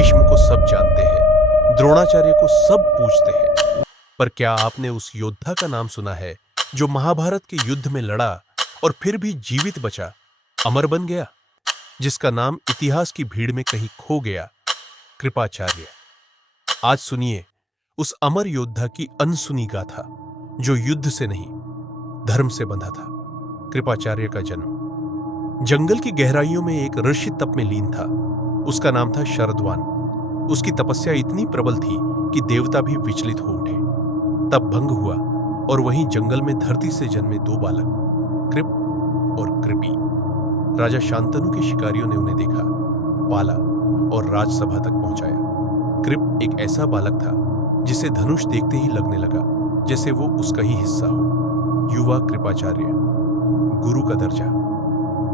भीष्म को सब जानते हैं, द्रोणाचार्य को सब पूछते हैं, पर क्या आपने उस योद्धा का नाम सुना है जो महाभारत के युद्ध में लड़ा और फिर भी जीवित बचा, अमर बन गया, जिसका नाम इतिहास की भीड़ में कहीं खो गया? कृपाचार्य। आज सुनिए उस अमर योद्धा की अनसुनी गाथा, जो युद्ध से नहीं धर्म से बंधा था। कृपाचार्य का जन्म जंगल की गहराइयों में एक ऋषि तप में लीन था। उसका नाम था शरद्वान। उसकी तपस्या इतनी प्रबल थी कि देवता भी विचलित हो उठे। तप भंग हुआ और वहीं जंगल में धरती से जन्मे दो बालक, कृप और कृपी। राजा शांतनु के शिकारियों ने उन्हें देखा, पाला और राजसभा तक पहुंचाया। कृप एक ऐसा बालक था जिसे धनुष देखते ही लगने लगा जैसे वो उसका ही हिस्सा हो। युवा कृपाचार्य, गुरु का दर्जा।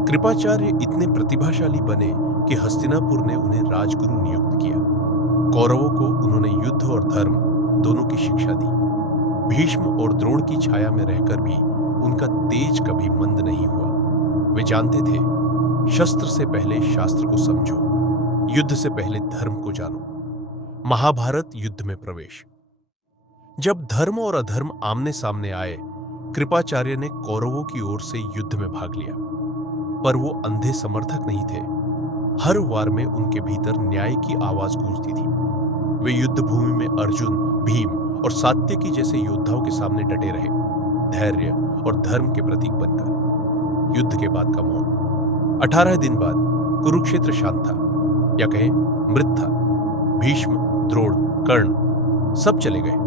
कृपाचार्य इतने प्रतिभाशाली बने कि हस्तिनापुर ने उन्हें राजगुरु नियुक्त किया। कौरवों को उन्होंने युद्ध और धर्म दोनों की शिक्षा दी। भीष्म और द्रोण की छाया में रहकर भी उनका तेज कभी मंद नहीं हुआ। वे जानते थे, शस्त्र से पहले शास्त्र को समझो, युद्ध से पहले धर्म को जानो। महाभारत युद्ध में प्रवेश। जब धर्म और अधर्म आमने सामने आए, कृपाचार्य ने कौरवों की ओर से युद्ध में भाग लिया, पर वो अंधे समर्थक नहीं थे। हर वार में उनके भीतर न्याय की आवाज गूंजती थी। वे युद्ध भूमि में अर्जुन, भीम और सात्यकी जैसे योद्धाओं के सामने डटे रहे, धैर्य और धर्म के प्रतीक बनकर। युद्ध के बाद का मौन। 18 दिन बाद कुरुक्षेत्र शांत था, या कहें मृत था। भीष्म, द्रोण, कर्ण सब चले गए,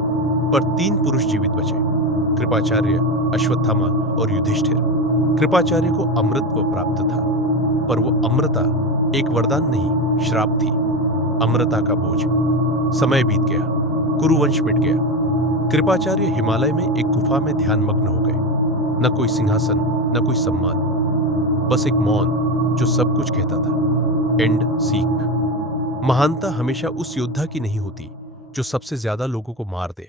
पर 3 पुरुष जीवित बचे, कृपाचार्य, अश्वत्थामा और युधिष्ठिर। कृपाचार्य को अमृतत्व प्राप्त था, पर वो अमृता एक वरदान नहीं, श्राप थी। अमृता का बोझ। समय बीत गया, कुरुवंश मिट गया। कृपाचार्य हिमालय में एक गुफा में ध्यानमग्न हो गए। न कोई सिंहासन, न कोई सम्मान, बस एक मौन जो सब कुछ कहता था। एंड सीख। महानता हमेशा उस योद्धा की नहीं होती जो सबसे ज्यादा लोगों को मार दे,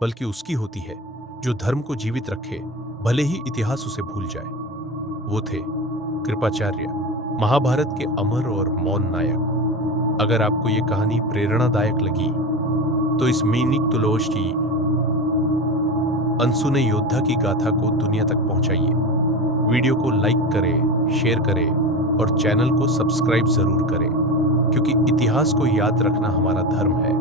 बल्कि उसकी होती है जो धर्म को जीवित रखे, भले ही इतिहास उसे भूल जाए। वो थे कृपाचार्य, महाभारत के अमर और मौन नायक। अगर आपको ये कहानी प्रेरणादायक लगी तो इस मीनिक तुलोश की अनसुने योद्धा की गाथा को दुनिया तक पहुंचाइए। वीडियो को लाइक करें, शेयर करें और चैनल को सब्सक्राइब जरूर करें, क्योंकि इतिहास को याद रखना हमारा धर्म है।